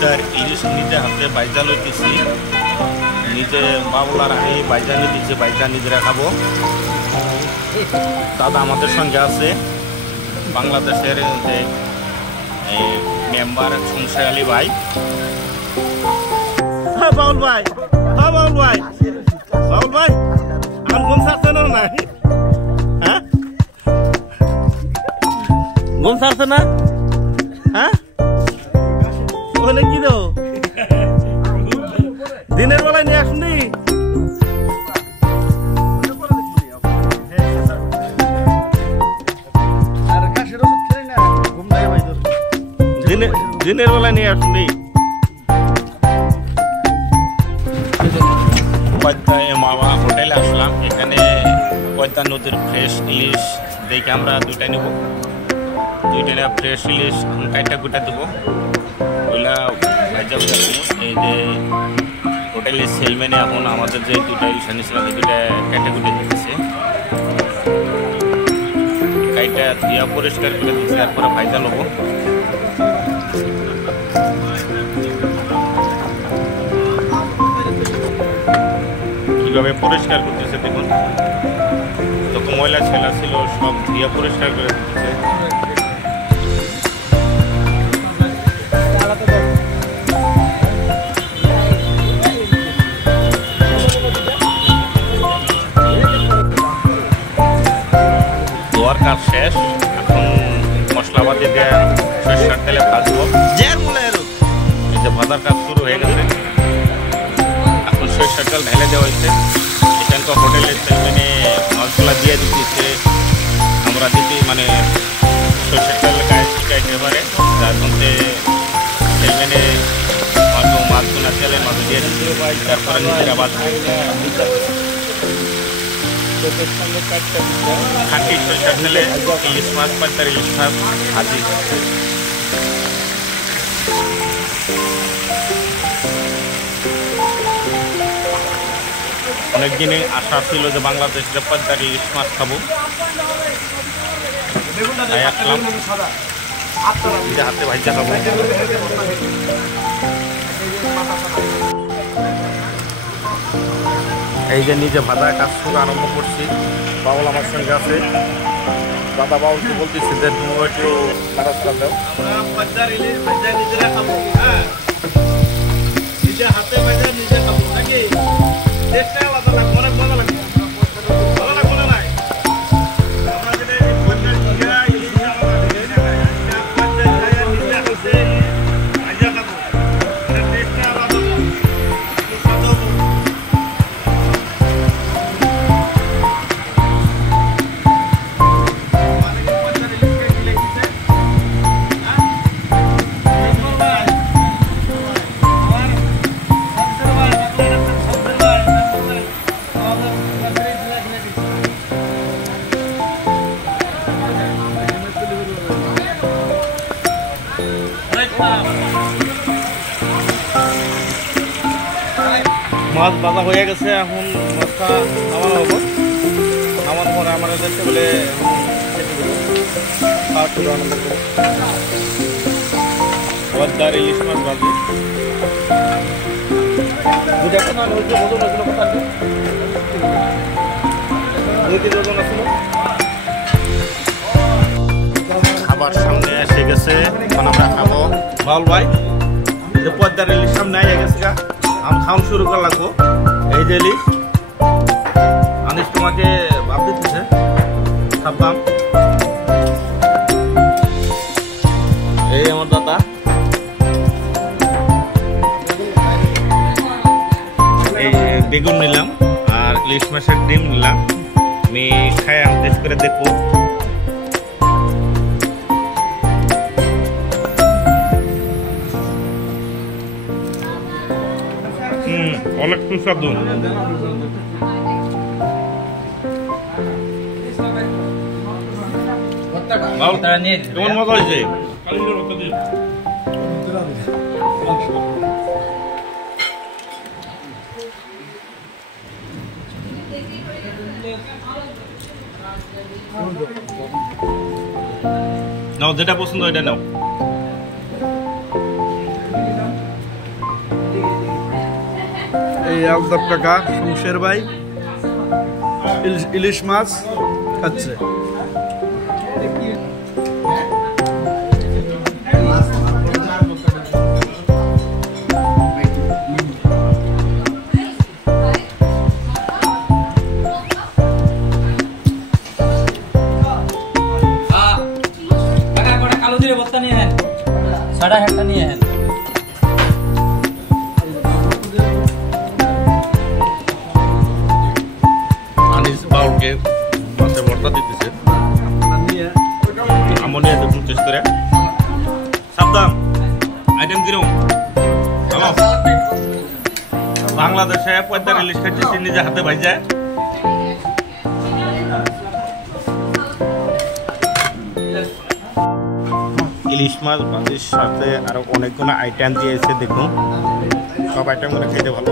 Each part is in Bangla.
পদ্মার ইলিশ নিজে হাতে বাইজা লইতেছি, নিজে বাবলার আগে বাইজা নিয়ে দিচ্ছে, বাইজা নিজেরা খাবো। দাদা আমাদের সঙ্গে আছে, বাংলাদেশের যে মেম্বার সংসার আলী ভাই। হ্যাঁ বাউল ভাই, হ্যাঁ বাউল ভাই, বাউল ভাই আম ঘুম ছাড়ছে না? হ্যাঁ ঘুম ছাড়ছে না? হ্যাঁ ওখানে কি দেবো? দিনের বেলায় নিয়ে আসুনি? দিনের বেলায় নিয়ে আসুনি? পদ্মায় মামা হোটেলে আসলাম, এখানে পদ্মা নদীর ফ্রেশ ইলিশ দেখে আমরা দুইটা নেব, দুইটা নেওয়া ফ্রেশ ইলিশ কাইটা গুটা দেবো, ওইলা ভাজা ভাজা দেবো। এই যে হোটেলের সেলম্যানে এখন আমাদের যে দুটা ইলিশ আনিয়েছিলাম এই দুটা কাইটা গুটে দিতেছে, কাইটা দিয়া পরিষ্কার করে দিচ্ছে, তারপরে ভাজা নেবো। কিভাবে পরিষ্কার করতেছে দেখুন, যত ময়লা ছেলা ছিল সব দিয়ে পরিষ্কার করে দিতেছে। ধোয়ার কাজ শেষ, এখন মশলাপাতি দিয়ে সরিষার তেলে ভাজবো। এই যে ভাজার কাজ শুরু হয়ে গেছে, এখন সরিষার তেল ঢেলে দেওয়া হয়েছে। এখানকার হোটেলের সেলম্যানে মশলা দিয়ে দিতেছে, আমরা দিতে মানে সরিষার তেল গায়ে শিখাইতে পারে, যার মধ্যে সেলম্যানে মাছগুনা তেলে মাছ দিয়ে দিতে, তারপরে নিজেরা বাঁচবে। খাঁটি সরিষার তেলে ইলিশ মাছ, পদ্মার ইলিশ মাছ ভাজি। অনেকদিনে আশা ছিল যে বাংলাদেশের পদ্মার ইলিশ মাছ খাবো, তাই আসলাম, হাতে ভাজা খাবো। এই যে নিজে ভাজা কাজ শুরু আরম্ভ করছি, বাউল আমার সঙ্গে আছে। দাদা বাউলকে বলতেছি যে তুমি একটু কাজ করে দাও। পদ্মার ইলিশ ভাজা নিজেরা খাবো, হ্যাঁ নিজে হাতে ভাজা নিজে খাবো, নাকি টেস্টটা আলাদা লাগবে, অনেক মজা লাগবে। ভালো লাগবে না? নাই আমরা যেটা পদ্মার ইলিশ পদ্মার ভাজা নিজে হাতে ভাজা খাবো, এটা টেস্টটা আলাদা। মাছ ভাজা হয়ে গেছে, এখন মাছটা নামানো হবো। নামানোর পরে আমার দেখতে বলে পদ্মার ইলিশ মাছ ভাজি খাবার সামনে এসে গেছে, এখন আমরা খাবো। বাউল ভাই যে পদ্মার ইলিশ সামনে আইয়া গেছে গা, আমি খাওয়া শুরু করে লাগবো। এই যে ইলিশ আনিস তোমাকে ভাব দিতেছে, খাবাম। এই আমার দাদা, এই বেগুন নিলাম আর ইলিশ মাছের ডিম নিলাম, আমি খাই টেস্ট করে দেখবো। অনেক সুস্বাদু। কেমন মজা হয়েছে? নাও, যেটা পছন্দ ওইটা নাও। আলতাফ কাকা শমশের ভাই ইলিশ মাছ খাচ্ছে। সাড়ে একটা নিয়ে হ্যাঁ আনিস বাউলকে মাছের ভর্তা দিতেছে। আমনিয়া দেখুন টেস্ট করে। সাবধান, আইটেম কিরম? ভালো। বাংলাদেশে পদ্মার ইলিশ খাইতেছি নিজে হাতে ভাইজা। ইলিশ মাছ ভাজির সাথে আরো অনেকগুলো আইটেম দিয়েছে দেখুন। সব আইটেমগুলো খেতে ভালো।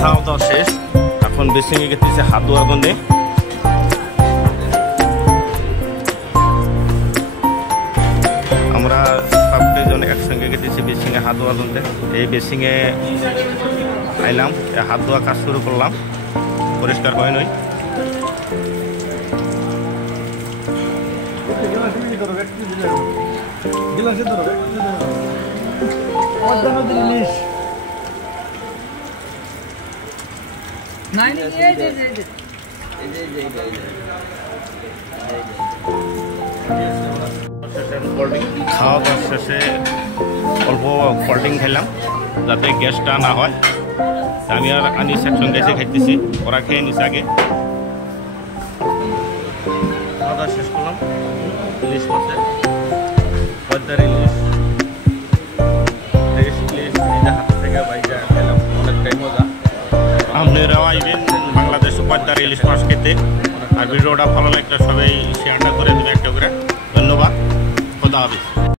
খাওয়া দাওয়া শেষ, এখন বেসিংয়ে গেতেছে হাত ধোয়ার জন্যে। আমরা সবজন একসঙ্গে গেতেছি বেসিংয়ে হাত ধোয়ার জন্যে। এই বেসিংয়ে আইলাম, হাত ধোয়া কাজ শুরু করলাম, পরিষ্কার হয় নই। খাওয়া দাওয়া শেষে অল্প কোল্ড ড্রিঙ্ক খেলাম যাতে গ্যাসটা না হয়। আমি আর আনিস একসঙ্গে এসে খাইতেছি, ওরা খেয়ে নিছে আগে। খাওয়া দাওয়া শেষ করলাম। ইলিশ মাছের পদ্মার ইলিশ, ইলিশ নিজে হাতে থেকে বাইজা খেলাম, অনেকটাই মজা। আপনারাও আইবেন বাংলাদেশ পদ্মার ইলিশ মাছ খেতে। আর ভিডিওটা ভালো লাগলে সবাই শেয়ারটা করে দেবে একটা করে। ধন্যবাদ, খোদা হাফেজ।